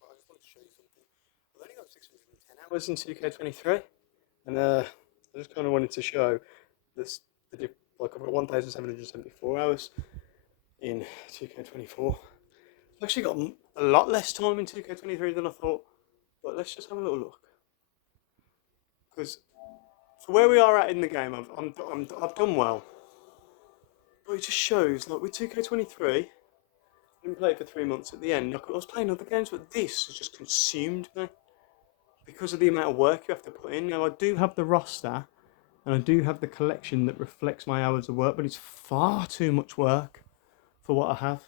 but I just wanted to show you something. I've only got 610 hours in 2K23, and I just kind of wanted to show this. Like I've got 1,774 hours in 2K24. I've actually got a lot less time in 2K23 than I thought, but let's just have a little look. Because for where we are at in the game, I've done well. But it just shows, like with 2K23, I didn't play it for 3 months at the end. Like, I was playing other games, but this has just consumed me because of the amount of work you have to put in. Now, I do have the roster and I do have the collection that reflects my hours of work, but it's far too much work for what I have.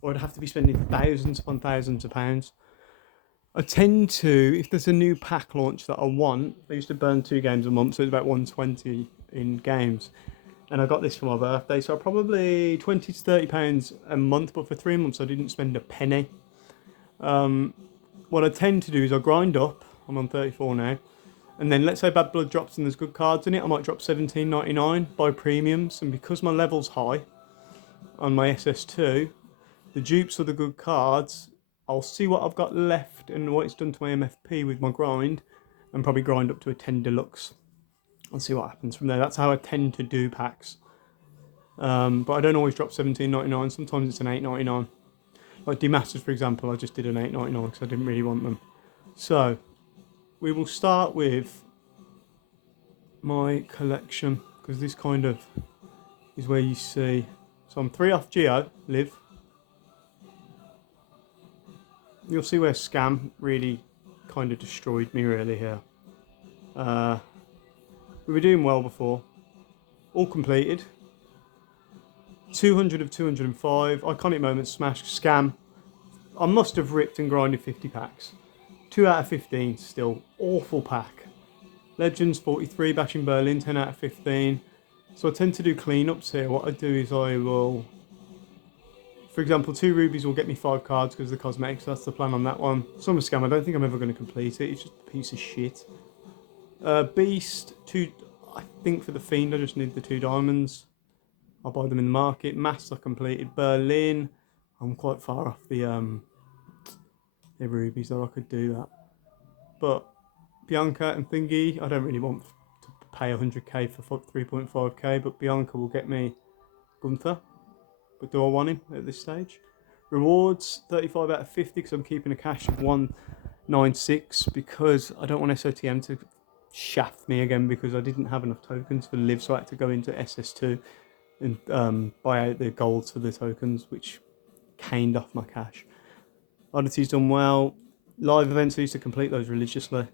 Or I'd have to be spending thousands upon thousands of pounds. I tend to, if there's a new pack launch that I want, I used to burn 2 games a month, so it's about 120 in games. And I got this for my birthday, so probably £20 to £30 a month, but for 3 months I didn't spend a penny. What I tend to do is I grind up, I'm on 34 now, and then let's say Bad Blood drops and there's good cards in it, I might drop £17.99, buy premiums, and because my level's high on my SS2, the dupes are the good cards, I'll see what I've got left and what it's done to my MFP with my grind, and probably grind up to a 10 deluxe. I'll see what happens from there. That's how I tend to do packs. But I don't always drop £17.99. Sometimes it's an £8.99. Like Demasters, for example, I just did an £8.99 because I didn't really want them. So, we will start with my collection, because this kind of is where you see. So I'm 3 off Geo, Live. You'll see where Scam really kind of destroyed me really here. We were doing well before. All completed. 200 of 205. Iconic moments, smash, Scam. I must have ripped and grinded 50 packs. 2 out of 15 still. Awful pack. Legends 43, Bashing Berlin 10 out of 15. So I tend to do cleanups here. What I do is I will, for example, 2 rubies will get me 5 cards because of the cosmetics. That's the plan on that one. Summer Scam, I don't think I'm ever going to complete it. It's just a piece of shit. Beast, 2, I think for the Fiend I just need the 2 diamonds. I'll buy them in the market. Master completed. Berlin, I'm quite far off the rubies, though I could do that. But Bianca and Thingy, I don't really want to pay 100k for 3.5k, but Bianca will get me Gunther. But do I want him at this stage? Rewards, 35 out of 50 because I'm keeping a cash of 196 because I don't want SOTM to shaft me again because I didn't have enough tokens for Live, so I had to go into SS2 and buy out the golds for the tokens, which caned off my cash. Oddity's done well. Live events, I used to complete those religiously.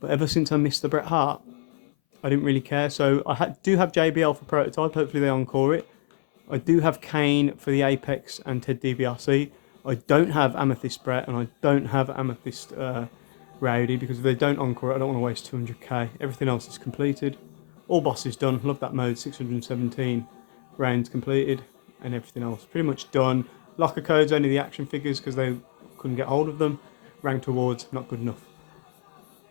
But ever since I missed the Bret Hart, I didn't really care. So I do have JBL for Prototype. Hopefully they encore it. I do have Kane for the Apex and Ted DiBiase. I don't have Amethyst Bret and I don't have Amethyst Rowdy because if they don't encore it, I don't want to waste 200k. Everything else is completed. All bosses done. Love that mode. 617 rounds completed and everything else pretty much done. Locker codes, only the action figures because they couldn't get hold of them. Ranked awards, not good enough.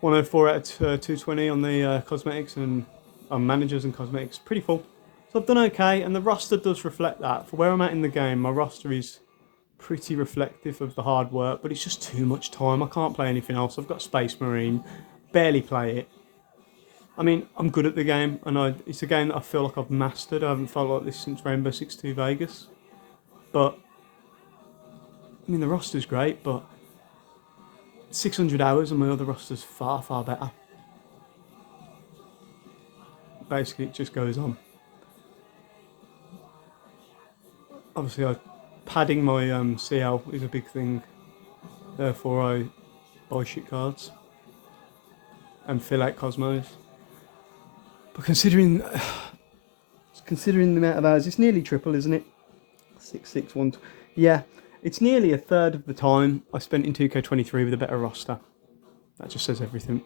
104 out of 220 on the cosmetics and on managers and cosmetics. Pretty full. So I've done okay, and the roster does reflect that. For where I'm at in the game, my roster is pretty reflective of the hard work, but it's just too much time. I can't play anything else. I've got Space Marine, barely play it. I mean, I'm good at the game, and it's a game that I feel like I've mastered. I haven't felt like this since Rainbow Six 2 Vegas. But, I mean, the roster's great, but 600 hours on my other roster's far, far better. Basically, it just goes on. Obviously, padding my CL is a big thing. Therefore, I buy shit cards and fill out Cosmos. But considering the amount of hours, it's nearly triple, isn't it? 661. Yeah, it's nearly a third of the time I spent in 2K23 with a better roster. That just says everything.